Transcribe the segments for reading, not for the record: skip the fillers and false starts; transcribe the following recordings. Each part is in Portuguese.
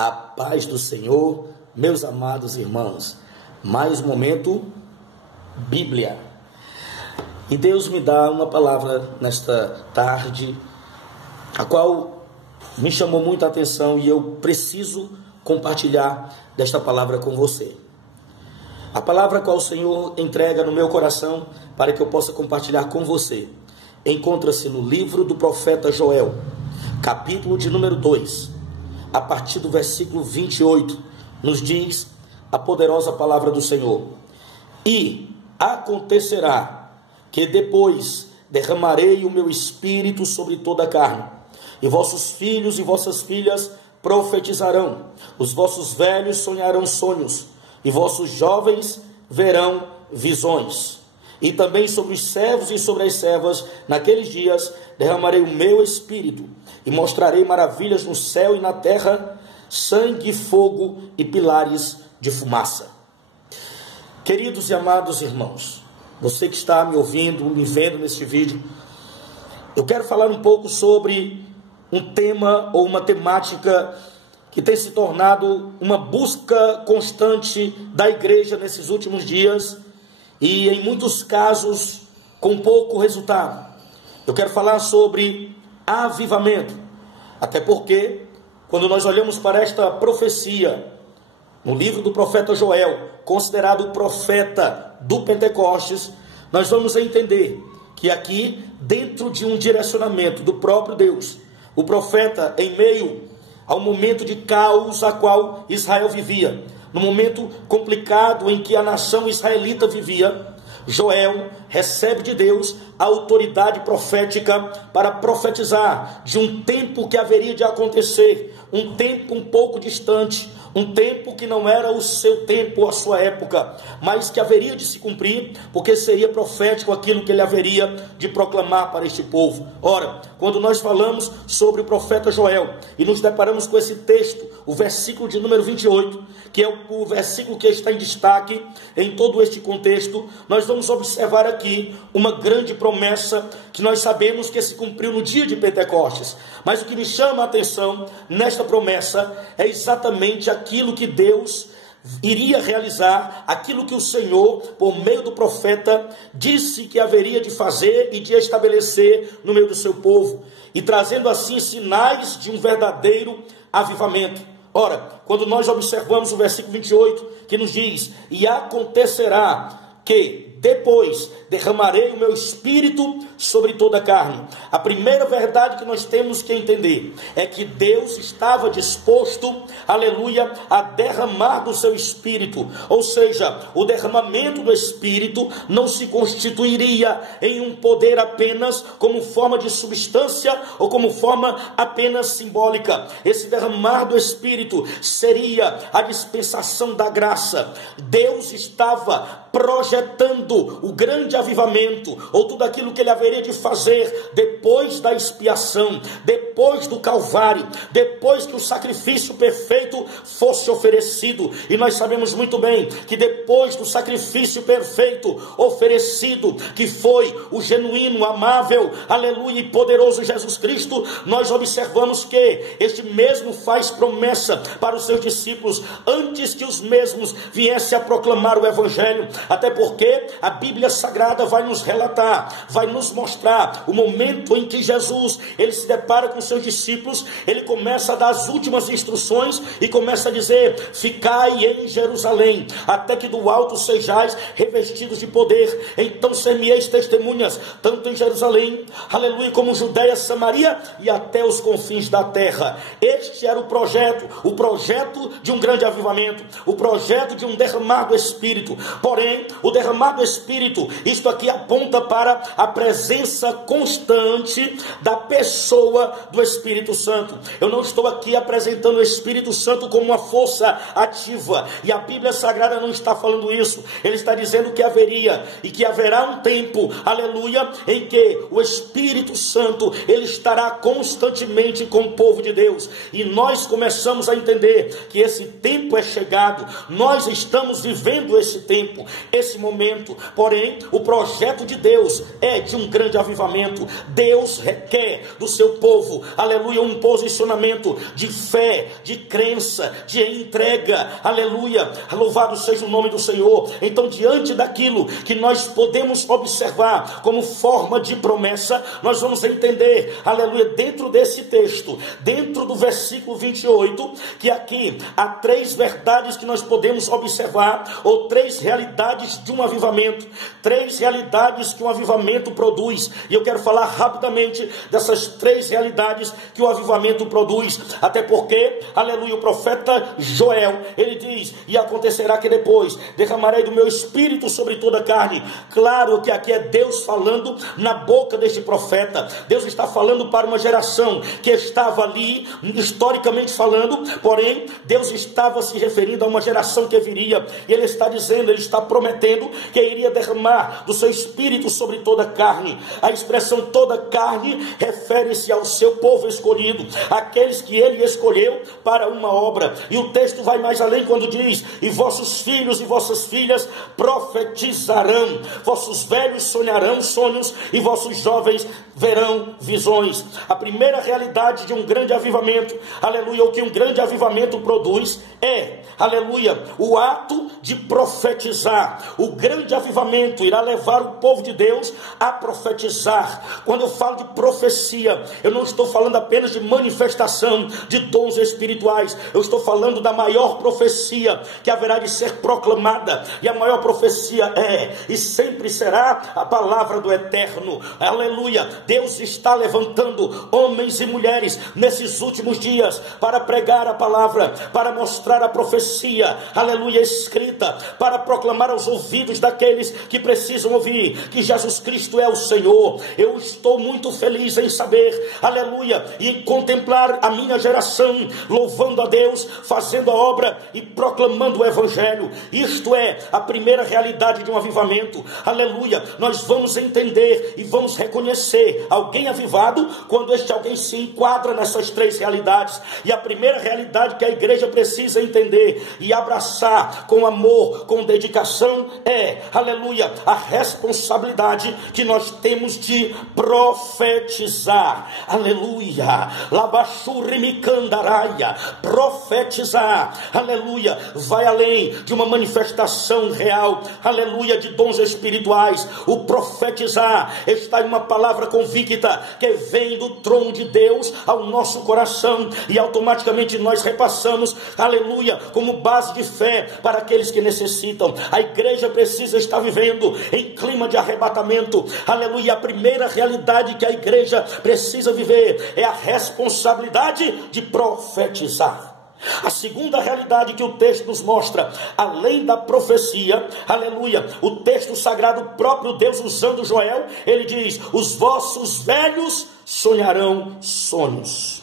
A paz do Senhor, meus amados irmãos. Mais um momento, Bíblia. E Deus me dá uma palavra nesta tarde, a qual me chamou muita atenção e eu preciso compartilhar desta palavra com você. A palavra qual o Senhor entrega no meu coração para que eu possa compartilhar com você encontra-se no livro do profeta Joel, capítulo de número 2, a partir do versículo 28, nos diz a poderosa palavra do Senhor: E acontecerá que depois derramarei o meu espírito sobre toda a carne, e vossos filhos e vossas filhas profetizarão, os vossos velhos sonharão sonhos, e vossos jovens verão visões. E também sobre os servos e sobre as servas, naqueles dias, derramarei o meu espírito, e mostrarei maravilhas no céu e na terra, sangue, fogo e pilares de fumaça. Queridos e amados irmãos, você que está me ouvindo, me vendo neste vídeo, eu quero falar um pouco sobre um tema ou uma temática que tem se tornado uma busca constante da igreja nesses últimos dias, e em muitos casos com pouco resultado. Eu quero falar sobre avivamento, até porque quando nós olhamos para esta profecia no livro do profeta Joel, considerado o profeta do Pentecostes, nós vamos entender que aqui, dentro de um direcionamento do próprio Deus, o profeta, em meio ao momento de caos a qual Israel vivia, no momento complicado em que a nação israelita vivia, Joel recebe de Deus a autoridade profética para profetizar de um tempo que haveria de acontecer, um tempo um pouco distante, um tempo que não era o seu tempo, a sua época, mas que haveria de se cumprir, porque seria profético aquilo que ele haveria de proclamar para este povo. Ora, quando nós falamos sobre o profeta Joel e nos deparamos com esse texto, o versículo de número 28, que é o versículo que está em destaque em todo este contexto, nós vamos observar aqui uma grande promessa que nós sabemos que se cumpriu no dia de Pentecostes. Mas o que me chama a atenção nesta promessa é exatamente aquilo que Deus iria realizar, aquilo que o Senhor, por meio do profeta, disse que haveria de fazer e de estabelecer no meio do seu povo, e trazendo assim sinais de um verdadeiro avivamento. Ora, quando nós observamos o versículo 28, que nos diz: E acontecerá que depois derramarei o meu espírito sobre toda a carne. A primeira verdade que nós temos que entender é que Deus estava disposto, aleluia, a derramar do seu espírito. Ou seja, o derramamento do espírito não se constituiria em um poder apenas como forma de substância ou como forma apenas simbólica. Esse derramar do espírito seria a dispensação da graça. Deus estava projetando o grande avivamento, ou tudo aquilo que ele haveria de fazer depois da expiação, depois do Calvário, depois que o sacrifício perfeito fosse oferecido. E nós sabemos muito bem que depois do sacrifício perfeito oferecido, que foi o genuíno, amável, aleluia, e poderoso Jesus Cristo, nós observamos que este mesmo faz promessa para os seus discípulos antes que os mesmos viessem a proclamar o evangelho, até porque a Bíblia Sagrada vai nos relatar, vai nos mostrar o momento em que Jesus, ele se depara com seus discípulos, ele começa a dar as últimas instruções e começa a dizer: ficai em Jerusalém, até que do alto sejais revestidos de poder, então ser-me-eis testemunhas, tanto em Jerusalém, aleluia, como Judeia, Samaria e até os confins da terra. Este era o projeto de um grande avivamento, o projeto de um derramar do Espírito. Porém, o derramar do Espírito, isto aqui aponta para a presença constante da pessoa do Espírito Santo. Eu não estou aqui apresentando o Espírito Santo como uma força ativa, e a Bíblia Sagrada não está falando isso. Ele está dizendo que haveria e que haverá um tempo, aleluia, em que o Espírito Santo, ele estará constantemente com o povo de Deus, e nós começamos a entender que esse tempo é chegado. Nós estamos vivendo esse tempo, esse momento, Porém, o projeto de Deus é de um grande avivamento. Deus requer do seu povo, aleluia, um posicionamento de fé, de crença, de entrega, aleluia, louvado seja o nome do Senhor. Então, diante daquilo que nós podemos observar como forma de promessa, nós vamos entender, aleluia, dentro desse texto, dentro do versículo 28, que aqui há três verdades que nós podemos observar, ou três realidades de um avivamento, três realidades que um avivamento produz, e eu quero falar rapidamente dessas três realidades que o avivamento produz, até porque, aleluia, o profeta Joel, ele diz, e acontecerá que depois derramarei do meu espírito sobre toda a carne. Claro que aqui é Deus falando na boca deste profeta. Deus está falando para uma geração que estava ali, historicamente falando, porém, Deus estava se referindo a uma geração que viria, e ele está dizendo, ele está prometendo que iria derramar do seu espírito sobre toda a carne. A expressão toda carne refere-se ao seu povo escolhido, aqueles que ele escolheu para uma obra. E o texto vai mais além quando diz, e vossos filhos e vossas filhas profetizarão, vossos velhos sonharão sonhos e vossos jovens verão visões. A primeira realidade de um grande avivamento, aleluia, o que um grande avivamento produz é, aleluia, o ato de profetizar. O grande avivamento irá levar o povo de Deus a profetizar. Quando eu falo de profecia, eu não estou falando apenas de manifestação de dons espirituais, eu estou falando da maior profecia que haverá de ser proclamada, e a maior profecia é e sempre será a palavra do Eterno. Aleluia. Deus está levantando homens e mulheres nesses últimos dias para pregar a palavra, para mostrar a profecia, aleluia, escrita, para proclamar aos ouvidos daqueles que precisam ouvir que Jesus Cristo é o Senhor. Eu estou muito feliz em saber, aleluia, e contemplar a minha geração louvando a Deus, fazendo a obra e proclamando o Evangelho. Isto é a primeira realidade de um avivamento, aleluia. Nós vamos entender e vamos reconhecer alguém avivado quando este alguém se enquadra nessas três realidades. E a primeira realidade que a igreja precisa entender e abraçar com amor, com dedicação, é, aleluia, a responsabilidade que nós temos de profetizar. Aleluia. Labachurrimicandaraia. Profetizar, aleluia, vai além de uma manifestação real, aleluia, de dons espirituais. O profetizar está em uma palavra convicta que vem do trono de Deus ao nosso coração, e automaticamente nós repassamos, aleluia, como base de fé para aqueles que necessitam. A igreja precisa estar vivendo em clima de arrebatamento, aleluia. A primeira realidade que a igreja precisa viver é a responsabilidade de profetizar. A segunda realidade que o texto nos mostra, além da profecia, aleluia, o texto sagrado, próprio Deus usando Joel, ele diz, os vossos velhos sonharão sonhos.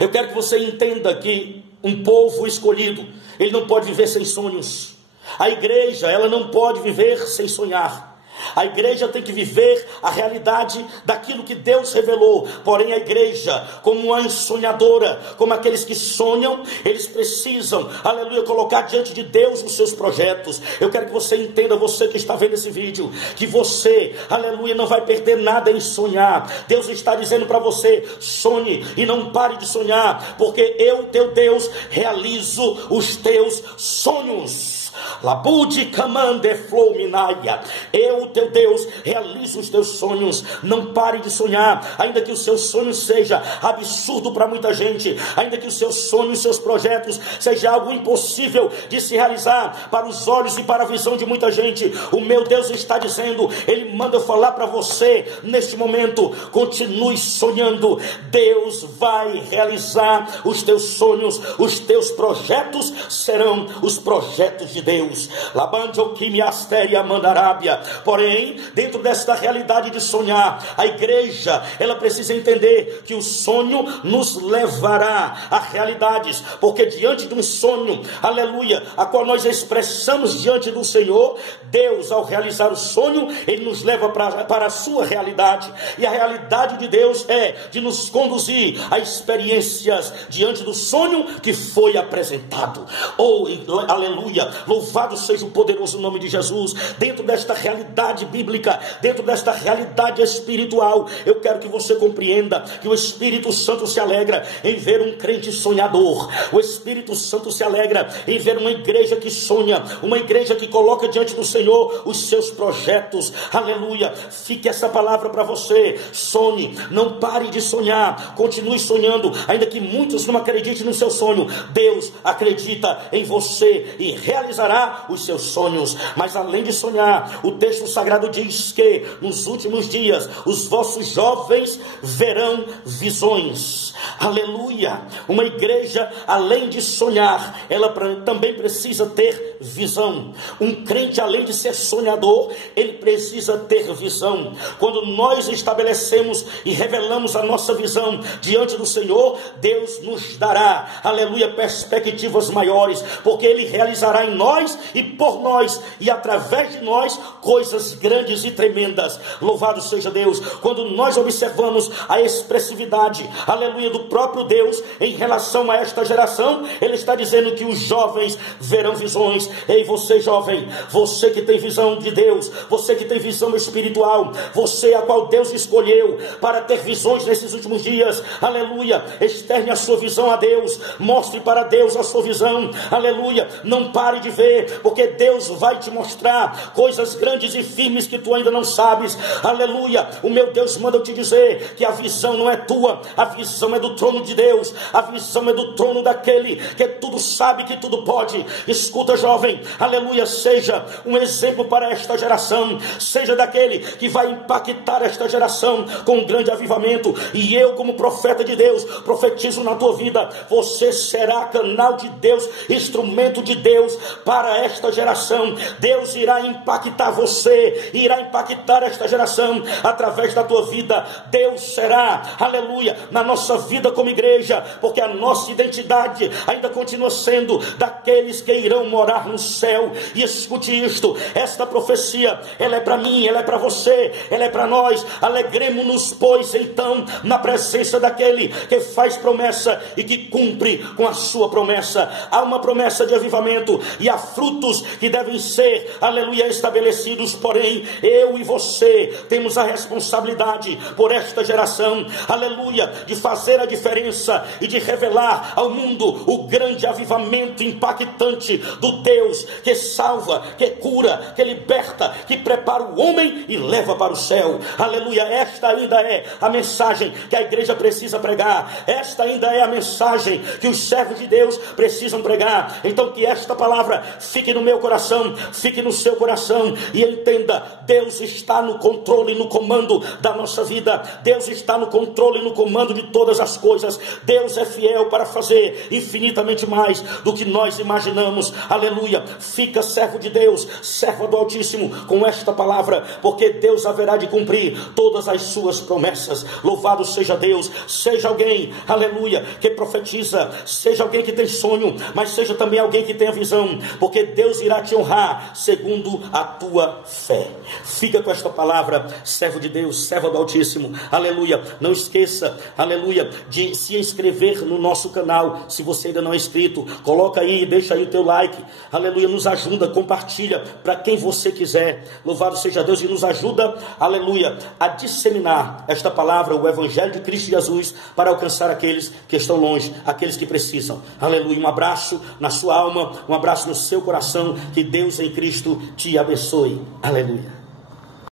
Eu quero que você entenda que um povo escolhido, ele não pode viver sem sonhos. A igreja, ela não pode viver sem sonhar. A igreja tem que viver a realidade daquilo que Deus revelou. Porém, a igreja, como uma sonhadora, como aqueles que sonham, eles precisam, aleluia, colocar diante de Deus os seus projetos. Eu quero que você entenda, você que está vendo esse vídeo, que você, aleluia, não vai perder nada em sonhar. Deus está dizendo para você, sonhe e não pare de sonhar, porque eu, teu Deus, realizo os teus sonhos. Labude camande flominaia. Eu, teu Deus, realizo os teus sonhos. Não pare de sonhar, ainda que o seu sonho seja absurdo para muita gente, ainda que os seus sonhos, seus projetos seja algo impossível de se realizar para os olhos e para a visão de muita gente. O meu Deus está dizendo, ele manda eu falar para você neste momento, continue sonhando. Deus vai realizar os teus sonhos, os teus projetos serão os projetos de Deus. Labanjo que me asteria mandarábia. Porém, dentro desta realidade de sonhar, a igreja, ela precisa entender que o sonho nos levará a realidades, porque diante de um sonho, aleluia, a qual nós expressamos diante do Senhor, Deus, ao realizar o sonho, Ele nos leva para a sua realidade, e a realidade de Deus é de nos conduzir a experiências diante do sonho que foi apresentado. Oh, aleluia, louvado seja o poderoso nome de Jesus. Dentro desta realidade bíblica, dentro desta realidade espiritual, eu quero que você compreenda que o Espírito Santo se alegra em ver um crente sonhador. O Espírito Santo se alegra em ver uma igreja que sonha, uma igreja que coloca diante do Senhor os seus projetos. Aleluia, fique essa palavra para você. Sonhe, não pare de sonhar, continue sonhando, ainda que muitos não acreditem no seu sonho. Deus acredita em você e realizará os seus sonhos. Mas além de sonhar, o texto sagrado diz que nos últimos dias os vossos jovens verão visões. Aleluia, uma igreja, além de sonhar, ela também precisa ter visão. Um crente, além de ser sonhador, ele precisa ter visão. Quando nós estabelecemos e revelamos a nossa visão diante do Senhor, Deus nos dará, aleluia, perspectivas maiores, porque Ele realizará em nós e por nós e através de nós coisas grandes e tremendas. Louvado seja Deus. Quando nós observamos a expressividade, aleluia, do próprio Deus em relação a esta geração, Ele está dizendo que os jovens verão visões. Ei, você jovem, você que tem visão de Deus, você que tem visão espiritual, você a qual Deus escolheu para ter visões nesses últimos dias, aleluia, externe a sua visão a Deus, mostre para Deus a sua visão, aleluia, não pare de ver, porque Deus vai te mostrar coisas grandes e firmes que tu ainda não sabes, aleluia. O meu Deus manda eu te dizer que a visão não é tua, a visão é do trono de Deus, a visão é do trono daquele que tudo sabe, que tudo pode. Escuta, jovem, aleluia, seja um exemplo para esta geração, seja daquele que vai impactar esta geração com um grande avivamento. E eu, como profeta de Deus, profetizo na tua vida, você será canal de Deus, instrumento de Deus para esta geração. Deus irá impactar você, irá impactar esta geração através da tua vida. Deus será, aleluia, na nossa vida como igreja, porque a nossa identidade ainda continua sendo daqueles que irão morar no céu. E escute isto, esta profecia, ela é para mim, ela é para você, ela é para nós. Alegremos-nos, pois, então, na presença daquele que faz promessa e que cumpre com a sua promessa. Há uma promessa de avivamento e há frutos que devem ser, aleluia, estabelecidos. Porém, eu e você temos a responsabilidade por esta geração, aleluia, de fazer a diferença e de revelar ao mundo o grande avivamento impactante do Deus que salva, que cura, que liberta, que prepara o homem e leva para o céu. Aleluia, esta ainda é a mensagem que a igreja precisa pregar, esta ainda é a mensagem que os servos de Deus precisam pregar. Então que esta palavra fique no meu coração, fique no seu coração, e entenda, Deus está no controle e no comando da nossa vida. Deus está no controle e no comando de todas as coisas. Deus é fiel para fazer infinitamente mais do que nós imaginamos. Aleluia, fica servo de Deus, servo do Altíssimo com esta palavra, porque Deus haverá de cumprir todas as suas promessas. Louvado seja Deus. Seja alguém, aleluia, que profetiza, seja alguém que tem sonho, mas seja também alguém que tenha visão, porque Deus irá te honrar segundo a tua fé. Fica com esta palavra, servo de Deus, servo do Altíssimo. Aleluia, não esqueça, aleluia, de se inscrever no nosso canal. Se você ainda não é inscrito, coloca aí, deixa aí o teu like, aleluia, nos ajuda, compartilha para quem você quiser. Louvado seja Deus, e nos ajuda, aleluia, a disseminar esta palavra, o Evangelho de Cristo Jesus, para alcançar aqueles que estão longe, aqueles que precisam. Aleluia, um abraço na sua alma, um abraço no seu coração, que Deus em Cristo te abençoe. Aleluia.